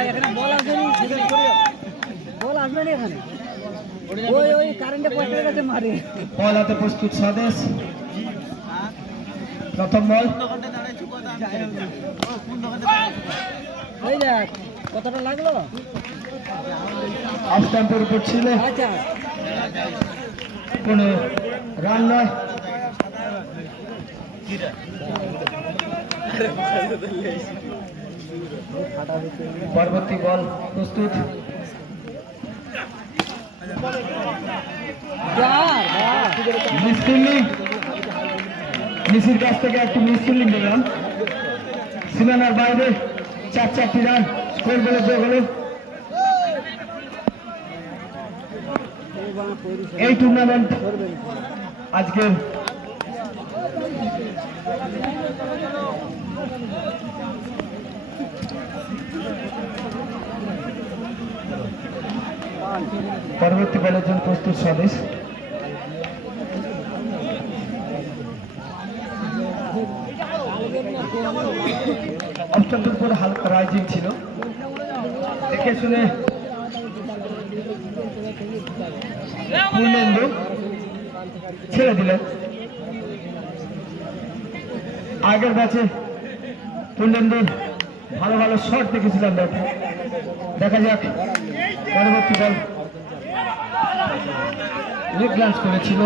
এখানে বল আসবেনি বল এখানে? ওই ওই কারেন্টে পয়সা গেছে মারে। বল হাতে প্রস্তুত স্বদেশ। প্রথম বল। ওই দেখ কতটা লাগল? অফ স্ট্যাম্পের উপর ছিল কোনো রান নয় পরবর্তী বল প্রস্তুত। মিসির কাছ থেকে একটু মিস ফিল্ডিং দিলাম সীমানার বাইরে চার চারটি রান, স্কোর বলে যোগ এই টুর্নামেন্ট আজকের পরবর্তী বলের জন্য প্রস্তুত স্বদেশ অষ্টমের উপর হালকা রাইজিং ছিল। দেখে শুনে পূর্ণেন্দু ছেড়ে দিলেন। আগের ম্যাচে পূর্ণেন্দুর ভালো ভালো শট দেখেছিলাম দেখা যাক। পরবর্তী বল লেগ লাঞ্চ করেছিল।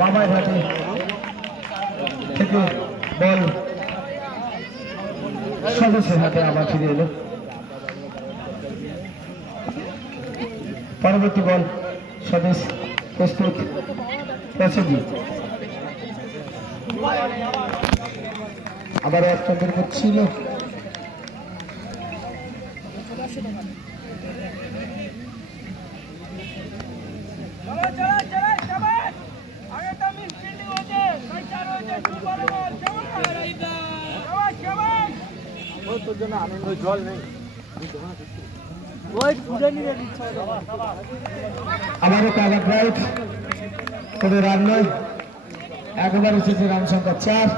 বাবাই ঘাটে থেকে বল সদস্যের হাতে আবার ফিরে এলো। পরবর্তী বল স্বদেশ প্রস্তুত। প্রসেনজি আবার অষ্টমের উপর ছিল। ওই তুলে নিয়ে দিচ্ছে আবারও কাভার ড্রাইভ কোনো রান নয়। একবার এসেছে রান সংখ্যা চার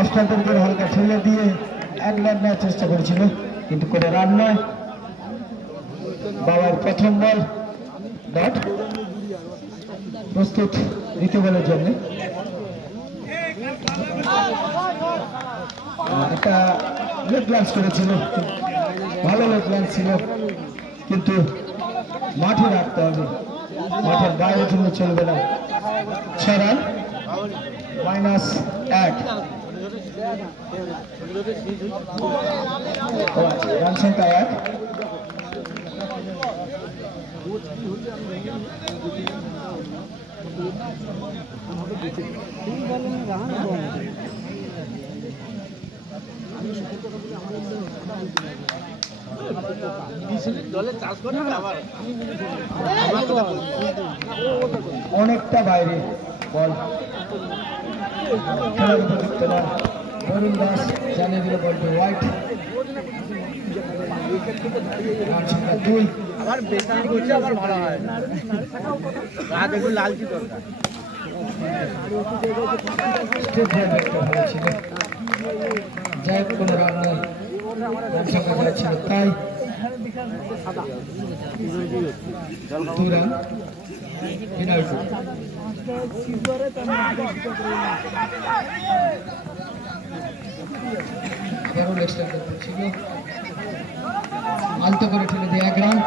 অষ্টান্তরিকের হালকা ঠেলে দিয়ে এক রান নেওয়ার চেষ্টা করেছিল, কিন্তু কোনো রান নয়। বাবার প্রথম বল, ডট। প্রস্তুত দ্বিতীয় বলের জন্য। একটা লেগ লাঞ্চ করেছিল, ভালো লেগ লাঞ্চ ছিল, কিন্তু মাঠে রাখতে হবে। মাঠের বাইরে চলবে না। ছ রান। মাইনাস এক। আচ্ছা, রান সংখ্যা এক। অনেকটা বাইরে। বল। বরুণ দাস জানিয়ে দিল বলটি হোয়াইট দুই। আবার করছে আবার ভালো হয়। রাত একটু দরকার? যাই হোক কোনো রান ছিল তাই দুই রান। পেনাল্টি আবারও আলতো করে ঠেলে দিয়ে এক রান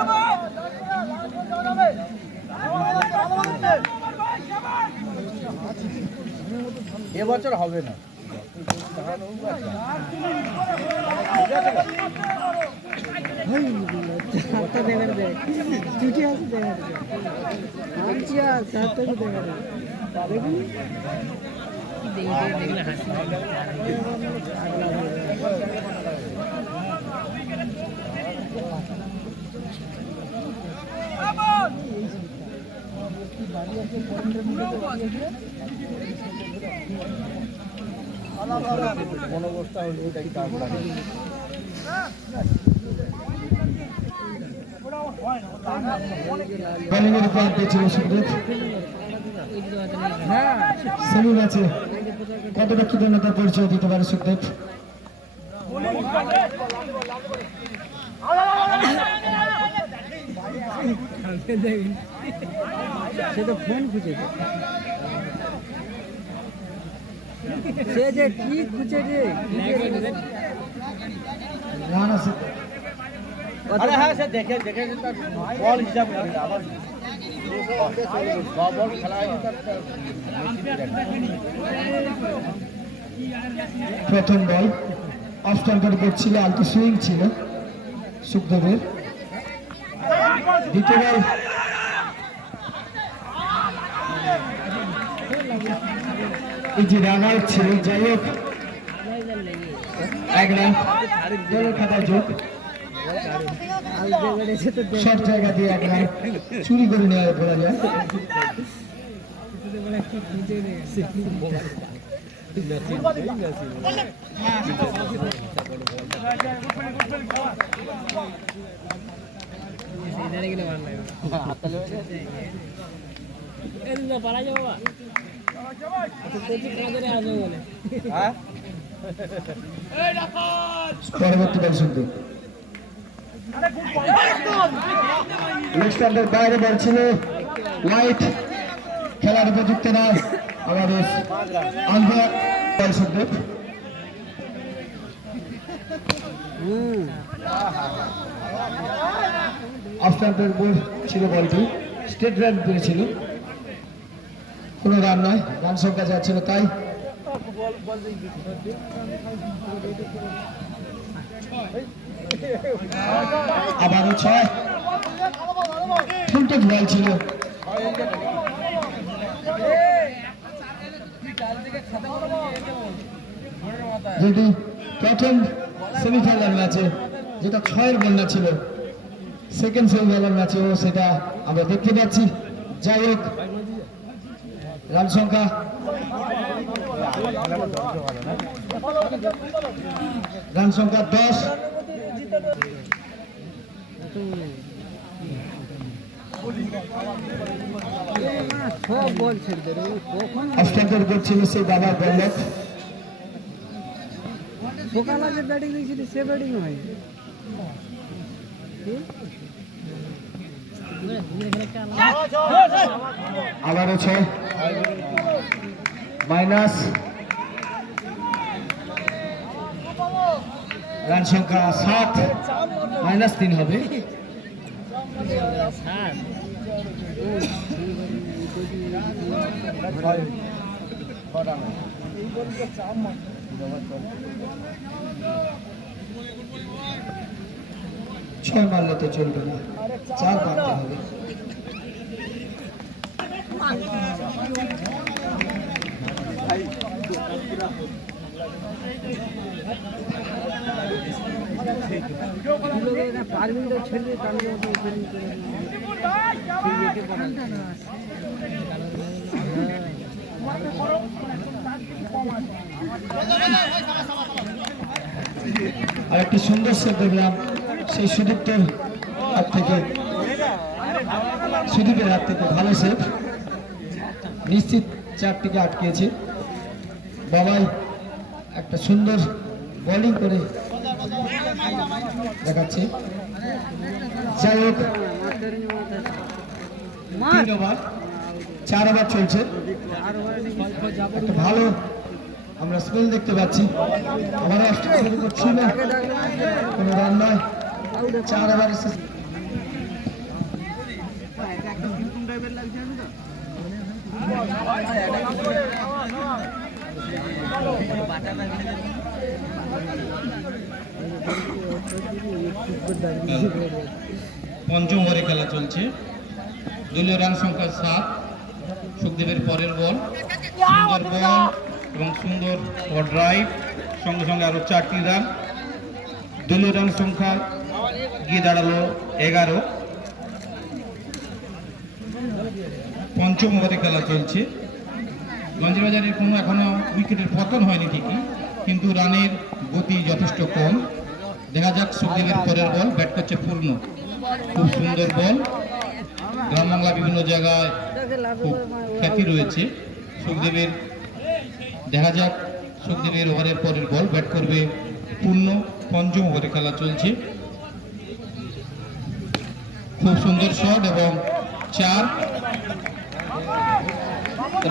এবছর হবে না। চারটা দেখ ছুটি আছে দেখ চারটা তো দেখার দেখুন কোনো অবস্থা হলে এটাই কাজ লাগে? বোলিংয়ের উপর পেয়েছিল সুব্রত সেমি ম্যাচে কতটা কৃতজ্ঞতার পরিচয় দিতে পারে সুখদেব? সে তো ফোন খুঁজেছে সে যে কি খুঁজে রে রান আছে আরে হ্যাঁ বল বল প্রথম বল অফ স্টাম্পার করছিল আলতো সুইং ছিল, সুখদেবের। দ্বিতীয় বল। এই যে ছিল, যাই হোক। এক রান। খাতা যোগ। সব জায়গা দিয়ে এক রান চুরি করে নেওয়া বলা যায়। হ্যাঁ? পরবর্তী বল শুনতে বাইরে বল ছিল হোয়াইট খেলার উপযুক্ত নয় আমাদের আলভা বল আফটার বল ছিল বলটি। স্টেট রান পেরেছিল কোনো রান নয়, রান সংখ্যা তাই। আবারও ছয়। ফুলটে বল ছিল। যেটি প্রথম সেমিফাইনাল ম্যাচে যেটা ছয়ের বন্যা ছিল সেকেন্ড সেমিফাইনাল ম্যাচেও সেটা আমরা দেখতে পাচ্ছি। যাই হোক, রান সংখ্যা। রান সংখ্যা দশ। হস্তান্তর করছিল সেই বাবা বল্লভ। সকালে যে ব্যাটিং দিয়েছিল সে ব্যাটিং হয়। আবারও ছয়। মাইনাস রান সংখ্যা সাত মাইনাস তিন হবে। ছয় মারলে তো চলবে না। চার মারতে হবে। মিনিট আর একটি সুন্দর সেভ দেখলাম, সেই সুদীপ্তের হাত থেকে। সুদীপের হাত থেকে ভালো সেভ নিশ্চিত চারটিকে আটকেছে। বাবাই একটা সুন্দর বোলিং করে দেখাচ্ছে। যাই হোক চার ওভার চলছে। একটা ভালো আমরা স্পেল দেখতে পাচ্ছি। আমারও অস্ট্রেলিয়া করছি না। কোনো রান নয়। চার ওভার শেষ পঞ্চম ওভারে খেলা চলছে। দলীয় রান সংখ্যা সাত। সুখদেবের পরের বল। সুন্দর বল এবং সুন্দর ড্রাইভ সঙ্গে সঙ্গে আরও চারটি রান। দলীয় রান সংখ্যা গিয়ে দাঁড়াল এগারো। পঞ্চম ওভারে খেলা চলছে। গঞ্জবাজারের কোনো এখনও উইকেটের পতন হয়নি ঠিকই, কিন্তু রানের গতি যথেষ্ট কম। দেখা যাক সুখদেবের পরের বল, ব্যাট করছে পূর্ণ। খুব সুন্দর বল। গ্রাম বাংলা বিভিন্ন জায়গায় খ্যাতি রয়েছে। সুখদেবের, দেখা যাক সুখদেবের ওভারের পরের বল, ব্যাট করবে পূর্ণ। পঞ্চম ওভারে খেলা চলছে। খুব সুন্দর শট এবং চার।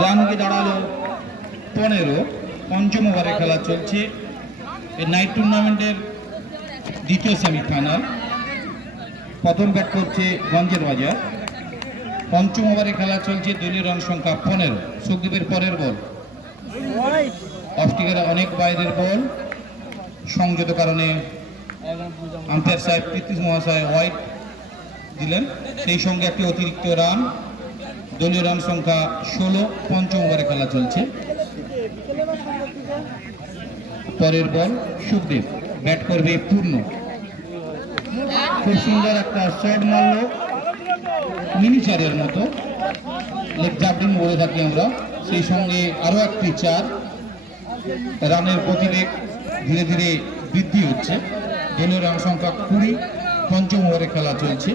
রানকে দাঁড়াল পনেরো। পঞ্চম ওভারে খেলা চলছে। এই নাইট টুর্নামেন্টের দ্বিতীয় সেমিফাইনাল প্রথম ব্যাট করছে গঞ্জের বাজার। পঞ্চম ওভারে খেলা চলছে দলীয় রান সংখ্যা পনেরো। সুখদেবের পরের বল অফটিকের অনেক বাইরের বল সংযত কারণে আম্পায়ার সাহেব প্রীতি মহাশয় হোয়াইট দিলেন। সেই সঙ্গে একটি অতিরিক্ত রান দলীয় রান সংখ্যা ষোলো, পঞ্চম ওভারে খেলা চলছে। পরের বল সুখদেব ব্যাট করবে পূর্ণ। খুব সুন্দর একটা শট মারলো মিনি চারের মতো। লেগ জাম্পিং বলে থাকি আমরা। সেই সঙ্গে আরও একটি চার। রানের গতিবেগ ধীরে ধীরে বৃদ্ধি হচ্ছে। দলীয় রান সংখ্যা কুড়ি, পঞ্চম ওভারে খেলা চলছে।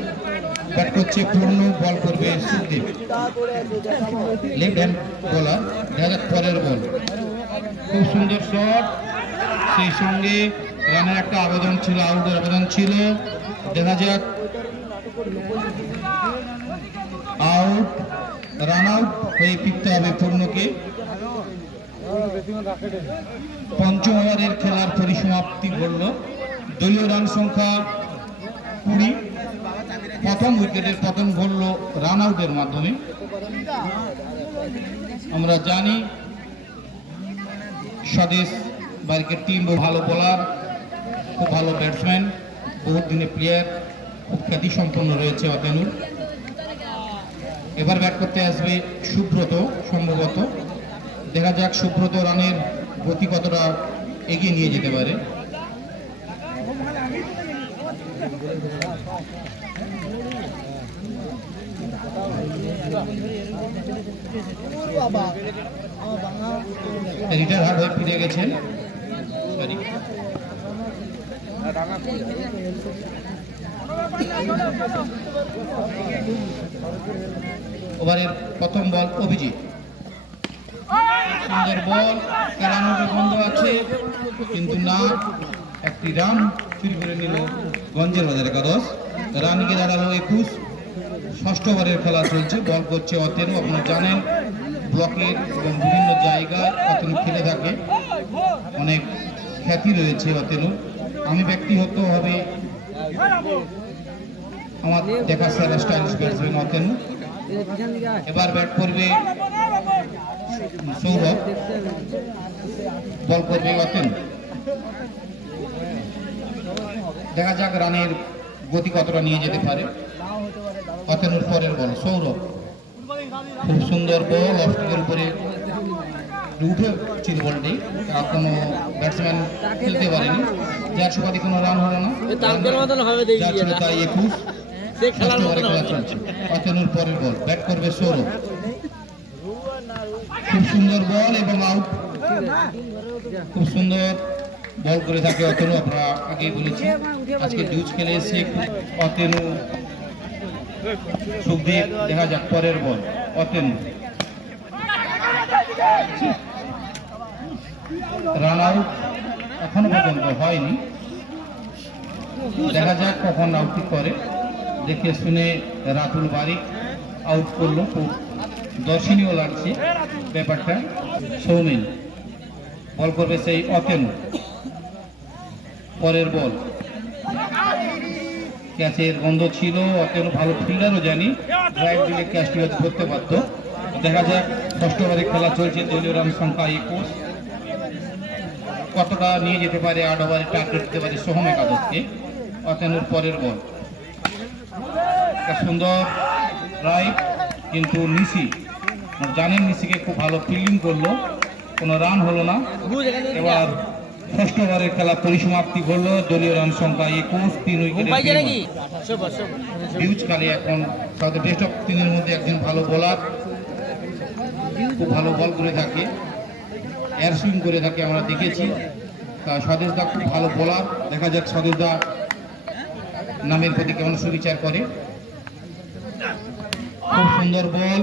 ব্যাট করছে পূর্ণ, বল করবে সুখদেব লেফট হ্যান্ড বলার দেখা পরের বল খুব সুন্দর শট সেই সঙ্গে রানের একটা আবেদন ছিল, আউটের আবেদন ছিল। দেখা যাক। আউট রান আউট হয়ে ফিরতে হবে পূর্ণকে। পঞ্চম ওভারের খেলার পরিসমাপ্তি ঘটল। দলীয় রান সংখ্যা কুড়ি। প্রথম উইকেটের পতন ঘটল রান আউটের মাধ্যমে। আমরা জানি স্বদেশ বাইকের টিম বহু ভালো বোলার খুব ভালো ব্যাটসম্যান বহুত দিনের প্লেয়ার খুব খ্যাতি সম্পন্ন রয়েছে অতেনুর এবার ব্যাট করতে আসবে সুব্রত, সম্ভবত। দেখা যাক সুব্রত রানের গতি কতটা এগিয়ে নিয়ে যেতে পারে। রিটার হার্ড ফিরে গেছেন? ওভারের প্রথম বল অভিজিৎ। সুন্দর বল কেরানোর বন্ধ আছে, কিন্তু না, একটি রান চুরি করে নিল গঞ্জের বাজার একাদশ। রান গিয়ে দাঁড়াল একুশ। ষষ্ঠ ওভারের খেলা চলছে, বল করছে অতেনু, আপনারা জানেন ব্লকের এবং বিভিন্ন জায়গায় অতেনু খেলে থাকে। অনেক খ্যাতি রয়েছে অতেনু আমি ব্যক্তিগতভাবে আমার দেখা সেরা স্টাইলিশ ব্যাটসম্যান অতেনু। এবার ব্যাট করবে সৌরভ। বল করবে অতেন। দেখা যাক রানের গতি কতটা নিয়ে যেতে পারে। অতেনুর পরের বল সৌরভ। খুব সুন্দর বল অস্ট্রেলিয়ার উপরে উঠে ছিল বলটি। আর কোনো ব্যাটসম্যান খেলতে পারেনি। যার সুবাদে কোনো রান হলো না। যার ছিল তাই একুশ। অতেনুর পরের বল ব্যাট করবে সৌরভ। খুব সুন্দর বল এবং আউট খুব সুন্দর বল করে থাকে অতনু। আমরা আগেই বলেছি আজকে ডিউজ খেলে এসে অতেনু সুখদেব দেখা যাক, পরের বল, অতেনু। রান আউট এখনও পর্যন্ত হয়নি। দেখা যাক কখন আউটটি করে। দেখে শুনে রাতুল বারিক আউট করল। খুব দর্শনীয় লাগছে ব্যাপারটা। সৌমিন, বল করবে সেই অতেন। পরের বল। ক্যাচের গন্ধ ছিল অতেন ভালো ফিল্ডারও জানি। ড্রাইভ দিলে ক্যাচটি হয়তো ধরতে পারতো দেখা যাক ষষ্ঠ ওভারে খেলা চলছে দলীয় রান সংখ্যা একুশ। কতটা নিয়ে যেতে পারে আট ওভারে টার্গেট দিতে পারে সোহম একাদশকে? অতেনুর পরের বল। সুন্দর রাইট কিন্তু নিশি জানেন নিশিকে খুব ভালো ফিল্ডিং করল। কোনো রান হলো না। এবার ষষ্ঠ ওভারের খেলা পরিসমাপ্তি করল দলীয় রান সংখ্যা একুশ তিন উইকেটে হিউজ কালে এখন সাউথ বেস্ট অফ তিনের মধ্যে একজন ভালো বোলার। খুব ভালো বল করে থাকে। এয়ার সুইং করে থাকে আমরা দেখেছি। তা স্বদেশ দা খুব ভালো বোলার। দেখা যাক স্বদেশ দা নামের প্রতি কেমন সুবিচার করে। খুব সুন্দর বল।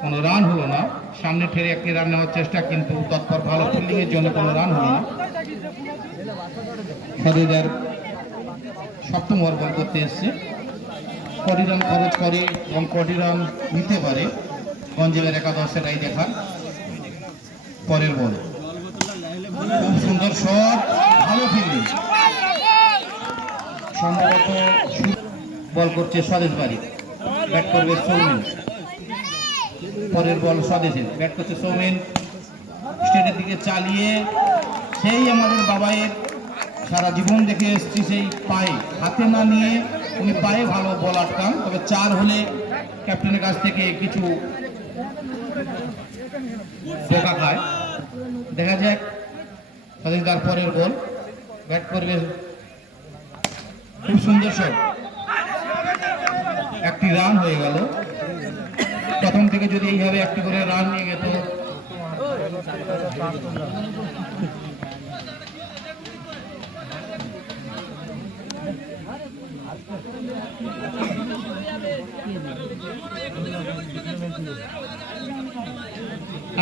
কোনো রান হলো না। সামনে ঠেরে একটি রান নেওয়ার চেষ্টা, কিন্তু তৎপর ভালো ফিল্ডিং এর জন্য কোনো রান হলো না। স্বদেশদার সপ্তম ওভার বল করতে এসছে। কটি রান খরচ করে এবং কটি রান নিতে পারে গঞ্জেমের একাদশ সেটাই দেখার পরের বল খুব সুন্দর শট ভালো ফিল্ডিং সম্ভবত বল করছে স্বদেশ বাড়ি। ব্যাট করবে সৌমেন। পরের বল স্বদেশের ব্যাট করছে সৌমেন। স্টেটের দিকে চালিয়ে সেই আমাদের বাবাইয়ের সারা জীবন দেখে এসছি সেই পায়ে। হাতে না নিয়ে উনি পায়ে ভালো বল আটকান, তবে চার হলে ক্যাপ্টেনের কাছ থেকে কিছু বোকা খায়। দেখা যাক তার পরের বল। ব্যাট করবে খুব সুন্দর শট। একটি রান হয়ে গেল। প্রথম থেকে যদি এইভাবে একটি করে রান নিয়ে যেত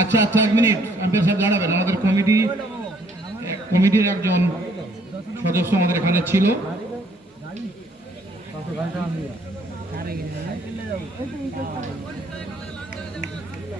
আচ্ছা আচ্ছা এক মিনিট। আম্পায়ার সাহেব দাঁড়াবেন। আমাদের কমিটি, কমিটির একজন সদস্য আমাদের এখানে ছিল।